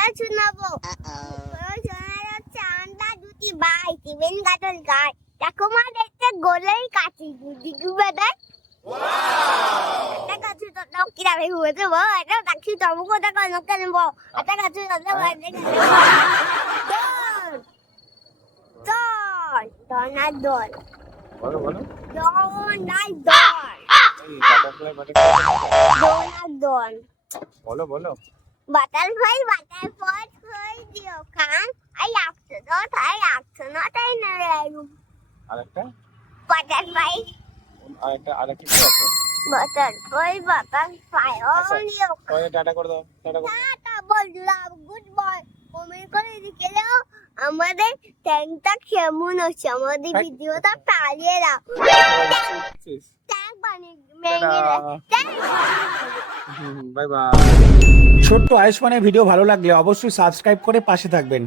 গলা শোনাবো। চান্দা দুটি বাই টিবেন গাটল গায় ঠাকুমা দেখতে গোলেই কাটি দিগু বাদায় একটা কাছে তো নাও কি রাবে হয়েছে বল এটা কাছে তমকো টা কোন কেন বল একটা কাছে তো বাজে দল দনা দল বলো বলো দনা দল এই বাটারফ্লাই দনা দল বলো বলো বাটারফ্লাই হই দিও কান আই আপছো না তাই না আরেকটা বাটারফ্লাই আরেকটা কি আছে বাটারফ্লাই দিও ওই টাটা করে দাও টাটা করে দাও। টাটা বললাম গুড বাই কমেন্ট করে দিও আমাদের ট্যাঙ্কটা কেমন হচ্ছে আমাদের ভিডিওটা চালিয়ে দাও ট্যাঙ্ক বানিয়ে বাই বাই। ছোট্ট আয়ুষ্মানের ভিডিও ভালো লাগলে অবশ্যই সাবস্ক্রাইব করে পাশে থাকবেন।